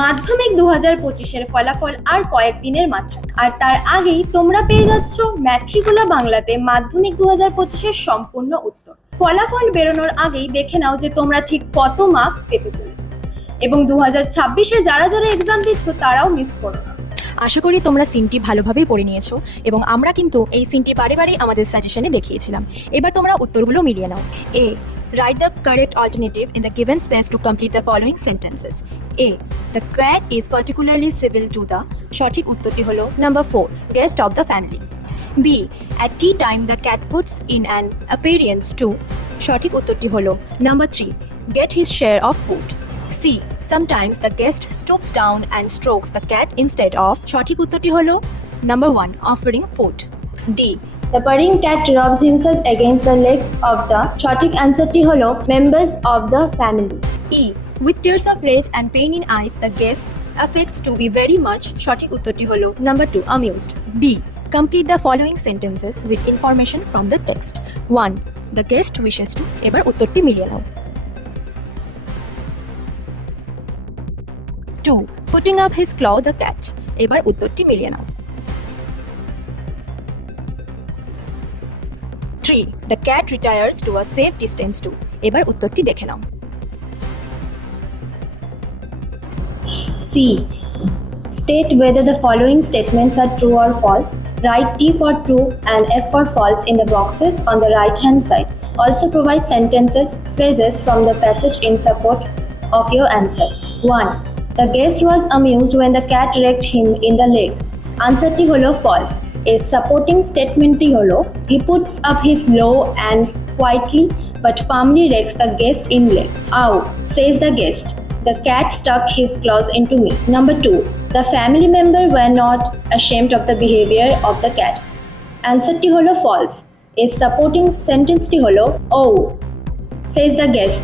মাধ্যমিক 2025-এর ফলাফল আর কয়েকদিনের মাথায়, আর তার আগেই তোমরা পেয়ে যাচ্ছ ম্যাট্রিকুলা বাংলাতে মাধ্যমিক 2025-এর সম্পূর্ণ উত্তর। ফলাফল বেরোনোর আগেই দেখে নাও যে তোমরা ঠিক কত মার্কস পেতে চলেছো, এবং 2026-এ যারা যারা এক্সাম দিচ্ছ তারাও মিস করো না। আশা করি তোমরা সিনটি ভালোভাবেই পড়ে নিয়েছো এবং আমরা কিন্তু এই সিনটি বারে বারে আমাদের সাজেশনে দেখিয়েছিলাম। এবার তোমরা উত্তরগুলো মিলিয়ে নাও। এ, write the correct alternative in the given space to complete the following sentences. A, the cat is particularly civil to the, সঠিক উত্তরটি হলো number 4, guest of the family. B, at tea time the cat puts in an appearance to, সঠিক উত্তরটি হলো number 3, get his share of food. C, sometimes the guest stoops down and strokes the cat instead of, সঠিক উত্তরটি হলো number 1, offering food. D, The purring cat rubs himself against the legs of the, সঠিক অ্যান্সারটি হলো members of the family. E, with tears of rage and pain in eyes the guests affects to be very much, সঠিক উত্তরটি হলো number 2, amused. B, complete the following sentences with information from the text. 1, the guest wishes to, এবার উত্তরটি মিলিয়ে নাও। 2, putting up his claw the cat, এবার উত্তরটি মিলিয়ে নাও। 3, the cat retires to a safe distance to, এবার উত্তরটি দেখে নাও। C, state whether the following statements are true or false. Write T for true and F for false in the boxes on the right hand side. Also provide sentences, phrases from the passage in support of your answer. 1, the guest was amused when the cat raked him in the leg. আনসারটি হলো false. A supporting statementটি হলো he puts up his low and quietly but firmly rakes the guest in leg. Ow, says the guest. The cat stuck his claws into me. Number 2, the family member were not ashamed of the behavior of the cat. আনসারটি হলো false. A supporting sentenceটি হলো oh, says the guest.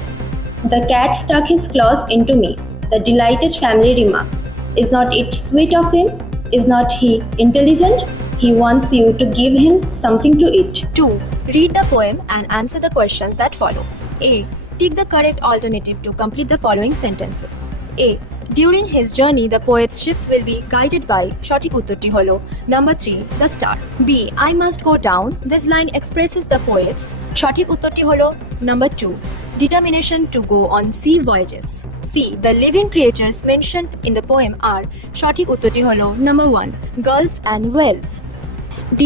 The cat stuck his claws into me. The delighted family remarks. Is not it sweet of him? Is not he intelligent? He wants you to give him something to eat. 2, read the poem and answer the questions that follow. A, tick the correct alternative to complete the following sentences. A, during his journey the poet's ships will be guided by, সঠিক উত্তরটি হলো number 3, the star. B, I must go down, this line expresses the poet's, সঠিক উত্তরটি হলো number 2, determination to go on sea voyages. C, the living creatures mentioned in the poem are, সঠিক উত্তরটি হলো number 1, girls and whales. D,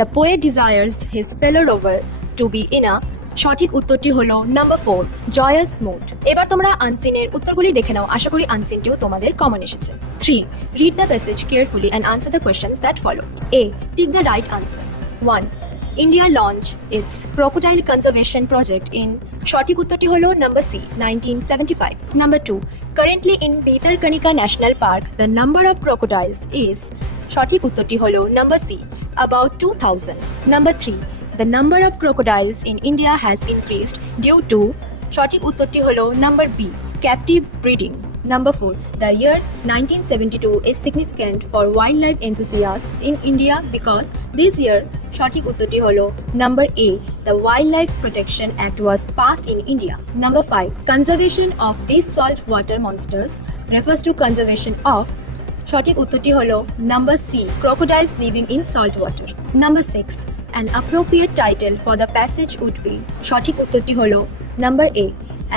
the poet desires his fellow rover to be in a, সঠিক উত্তরটি হলো number 4, joyous mood. এবার তোমরা আনসিনের উত্তরগুলি দেখে নাও। আশা করি আনসিনটিও তোমাদের কমন এসেছে। 3, read the passage carefully and answer the questions that follow. A, tick the right answer. 1, India launched its crocodile conservation project in, সঠিক উত্তরটি হলো number C, 1975. Number 2, currently in Bhitarkanika National Park the number of crocodiles is, সঠিক উত্তরটি হলো number C, about 2000. Number 3, the number of crocodiles in India has increased due to, সঠিক উত্তরটি হলো number B, captive breeding. Number 4, the year 1972 is significant for wildlife enthusiasts in India because this year, সঠিক উত্তরটি হলো number A, the Wildlife Protection Act was passed in India. Number 5, conservation of these saltwater monsters refers to conservation of, সঠিক উত্তরটি হলো number C, crocodiles living in salt water. Number 6, an appropriate title for the passage would be, সঠিক উত্তরটি হলো number A,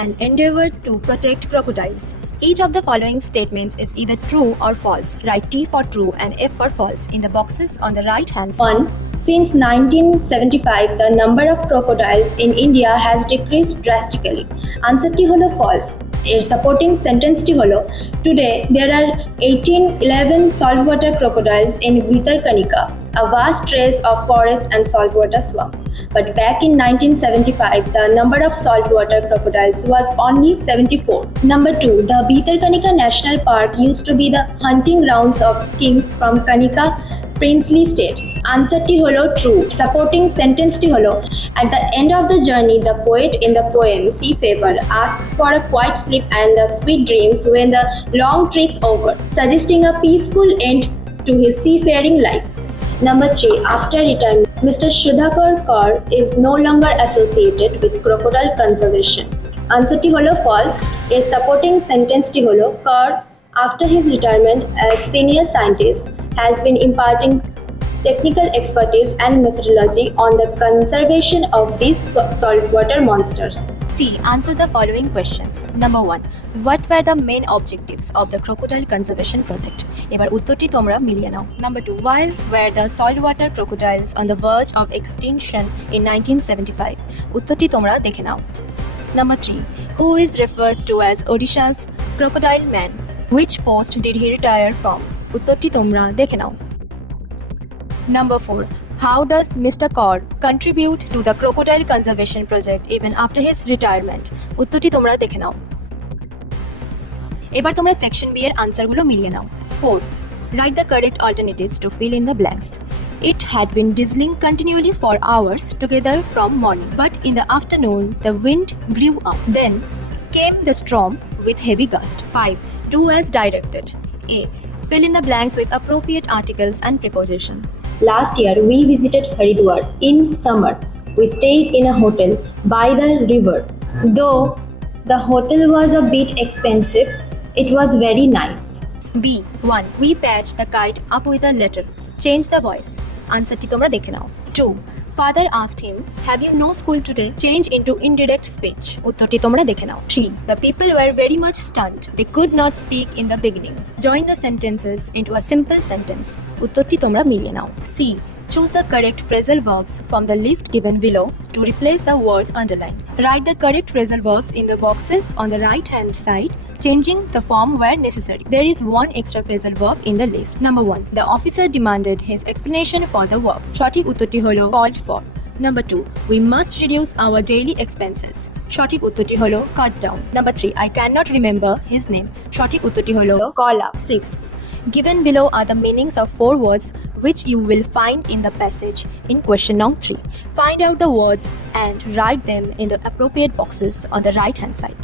an endeavor to protect crocodiles. Each of the following statements is either true or false. Write T for true and F for false in the boxes on the right hand side. 1, since 1975 the number of crocodiles in India has decreased drastically. আনসারটি হলো false. এর supporting সেন্টেন্সটি হলো today there are 1811 saltwater crocodiles in Bhitarkanika, a vast trace of forest and saltwater swamp. But back in 1975 the number of saltwater crocodiles was only 74. Number 2, the Bhitarkanika National Park used to be the hunting grounds of kings from Kanika princely state. আনসারটি হলো true. Supporting সেন্টেন্সটি হলো at the end of the journey the poet in the poem Seafarer asks for a quiet sleep and the sweet dreams when the long trip's over, suggesting a peaceful end to his seafaring life. Number 3, after retirement Mr. Sudhakar Kaur is no longer associated with crocodile conservation. আনসারটি হলো false. এর supporting সেন্টেন্সটি হলো Kaur After his retirement as senior scientist, has been imparting technical expertise and methodology on the conservation of these saltwater monsters. C. Answer the following questions. Number 1. What were the main objectives of the crocodile conservation project? এবার উত্তরটি তোমরা মিলিয়ে নাও। Number 2. Why were the saltwater crocodiles on the verge of extinction in 1975? উত্তরটি তোমরা দেখে নাও। Number 3. Who is referred to as Odisha's crocodile man? Which post did he retire from? উত্তরটি তোমরা দেখে নাও। Number 4. How does Mr. Kaur contribute to the crocodile conservation project even after his retirement? উত্তরটি তোমরা দেখে নাও। এবার তোমরা সেকশন বি এর আনসারগুলো মিলিয়ে নাও। 4. Write the correct alternatives to fill in the blanks. It had been drizzling continually for hours together from morning, but in the afternoon the wind grew up. Then came the storm with heavy gust. 5. Do as directed. A. Fill in the blanks with appropriate articles and preposition. Last year, we visited Haridwar in summer. We stayed in a hotel by the river. Though the hotel was a bit expensive, it was very nice. B. 1. We patched the kite up with a letter. Change the voice. আনসারটি তোমরা দেখে নাও। 2. Father asked him, "Have you no school today?" Change into indirect speech. উত্তরটি তোমরা দেখে নাও। 3. The people were very much stunned. They could not speak in the beginning. Join the sentences into a simple sentence. উত্তরটি তোমরা মিলিয়ে নাও। C. Choose the correct phrasal verbs from the list given below to replace the words underlined. Write the correct phrasal verbs in the boxes on the right hand side, changing the form where necessary. There is one extra phrasal verb in the list. Number 1. The officer demanded his explanation for the work. সঠিক উত্তরটি হলো called for. Number 2. We must reduce our daily expenses. সঠিক উত্তরটি হলো cut down. Number 3. I cannot remember his name. সঠিক উত্তরটি হলো call up. 6. Given below are the meanings of 4 words which you will find in the passage in question number 3. Find out the words and write them in the appropriate boxes on the right hand side.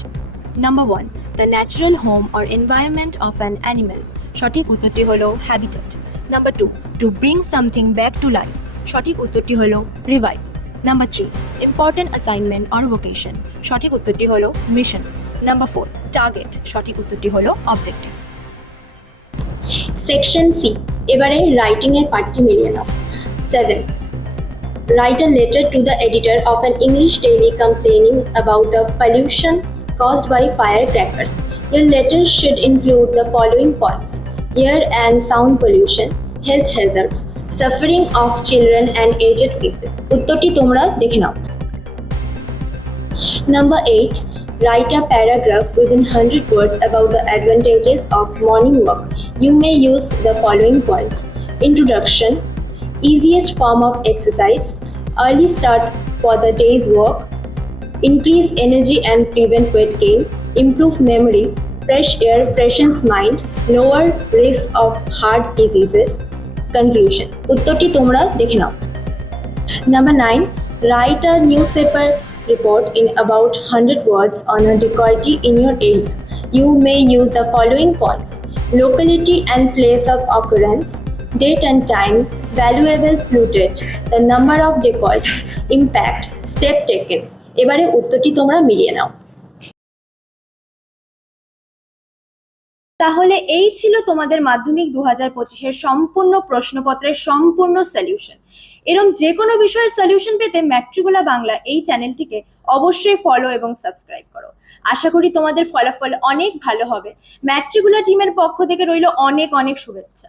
Number 1. The natural home or environment of an animal. সঠিক উত্তরটি হলো habitat. Number 2. To bring something back to life. সঠিক উত্তরটি হলো revive. Number 3. Important assignment or vocation. সঠিক উত্তরটি হলো mission. Number 4. Target. সঠিক উত্তরটি হলো objective. সেকশন সি, এবারে রাইটিং এর পার্টটি মিলিয়ে নাও। 7. Write a letter to the editor of an English daily complaining about the pollution caused by firecrackers. Your letter should include the following points: air and sound pollution, health hazards, suffering of children and aged people. উত্তরটি তোমরা দেখে নাও। Number 8. Write a paragraph within 100 words about the advantages of morning walk. You may use the following points: introduction, easiest form of exercise, early start for the day's work, increase energy and prevent weight gain, improve memory, fresh air freshens mind, lower risk of heart diseases. Conclusion. উত্তরটি তোমরা দেখে নাও। Number 9. Write a newspaper report in about 100 words on a dacoity in your area. You may use the following points: locality and place of occurrence, date and time, valuables looted, the number of dacoits, impact, step taken. এবারে উত্তরটি তোমরা মিলিয়ে নাও। তাহলে এই ছিল তোমাদের মাধ্যমিক 2025-এর সম্পূর্ণ প্রশ্নপত্রের সম্পূর্ণ সলিউশন। এরকম যে কোনো বিষয়ের সলিউশন পেতে ম্যাট্রিকুলা বাংলা এই চ্যানেলটিকে অবশ্যই ফলো এবং সাবস্ক্রাইব করো। আশা করি তোমাদের ফলাফল অনেক ভালো হবে। ম্যাট্রিকুলা টিমের পক্ষ থেকে রইল অনেক অনেক শুভেচ্ছা।